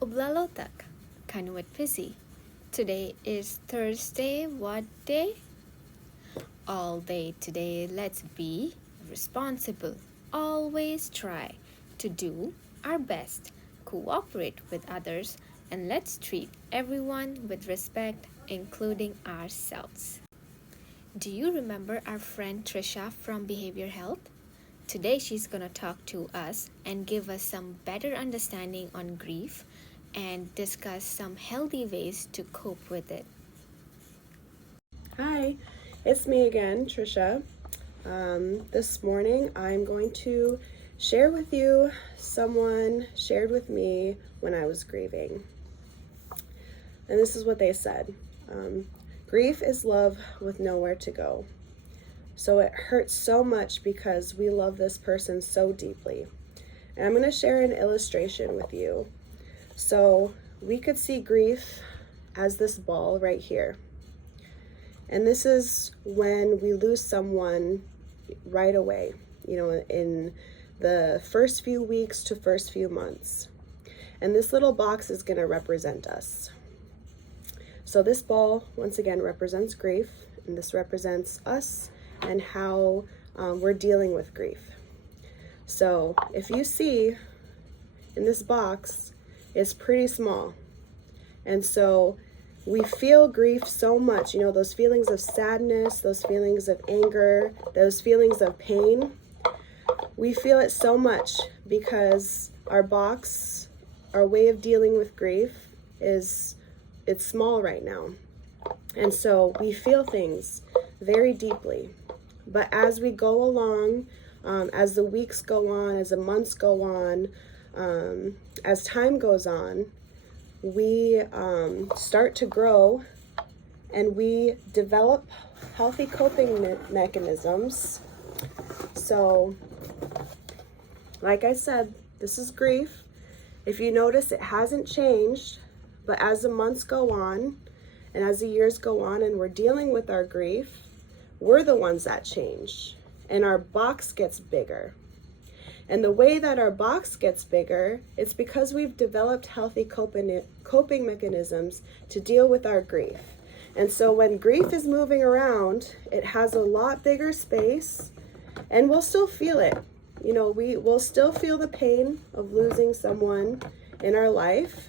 Ublalotak, Kanuat Pisi. Today is Thursday, what day? All day today, let's be responsible. Always try to do our best, cooperate with others, and let's treat everyone with respect, including ourselves. Do you remember our friend Trisha from Behavior Health? Today she's going to talk to us and give us some better understanding on grief and discuss some healthy ways to cope with it. Hi, it's me again, Trisha. This morning I'm going to share with you someone shared with me when I was grieving. And this is what they said. Grief is love with nowhere to go. So it hurts so much because we love this person so deeply. And I'm going to share an illustration with you. So we could see grief as this ball right here. And this is when we lose someone right away, in the first few weeks to first few months. And this little box is going to represent us. So this ball, once again, represents grief, and this represents us and how we're dealing with grief. So if you see in this box, it's pretty small. And so we feel grief so much, those feelings of sadness, those feelings of anger, those feelings of pain. We feel it so much because our box, our way of dealing with grief it's small right now. And so we feel things very deeply. But as we go along, as the weeks go on, as the months go on, as time goes on, we start to grow and we develop healthy coping mechanisms. So, like I said, this is grief. If you notice, it hasn't changed, but as the months go on and as the years go on and we're dealing with our grief, we're the ones that change and our box gets bigger. And the way that our box gets bigger, it's because we've developed healthy coping mechanisms to deal with our grief. And so when grief is moving around, it has a lot bigger space, and we'll still feel it. We'll still feel the pain of losing someone in our life.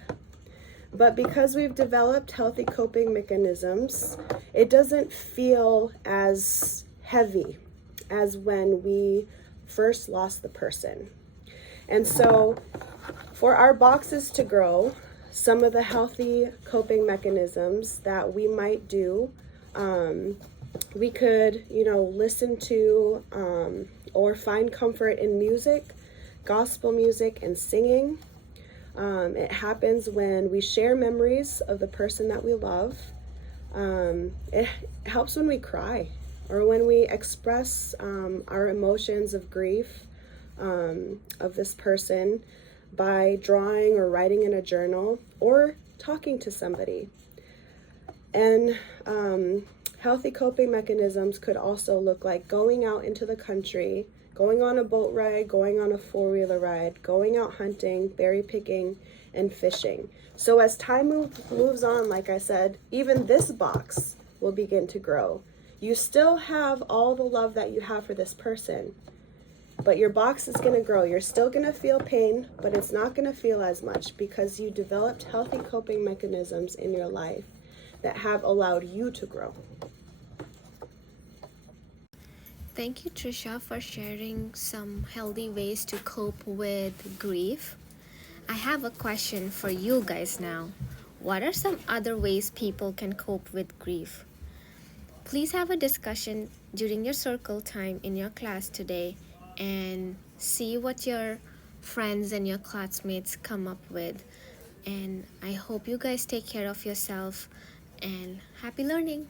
But because we've developed healthy coping mechanisms, it doesn't feel as heavy as when we first lost the person. And so for our boxes to grow, some of the healthy coping mechanisms that we might do, we could, listen to or find comfort in music, gospel music, and singing. It happens when we share memories of the person that we love. It helps when we cry or when we express our emotions of grief of this person by drawing or writing in a journal or talking to somebody. And healthy coping mechanisms could also look like going out into the country, going on a boat ride, going on a four-wheeler ride, going out hunting, berry picking, and fishing. So as time moves on, like I said, even this box will begin to grow. You still have all the love that you have for this person, but your box is going to grow. You're still going to feel pain, but it's not going to feel as much because you developed healthy coping mechanisms in your life that have allowed you to grow. Thank you, Trisha, for sharing some healthy ways to cope with grief. I have a question for you guys now. What are some other ways people can cope with grief? Please have a discussion during your circle time in your class today and see what your friends and your classmates come up with. And I hope you guys take care of yourself and happy learning.